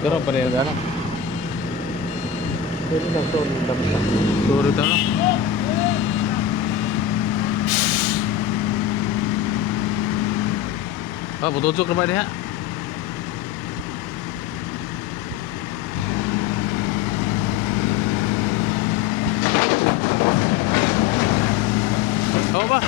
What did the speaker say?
Pero pa rin gano'n. Pwede lang to ng damsa. Turo ito no. Ah, putusok na ba niya? Oo ba?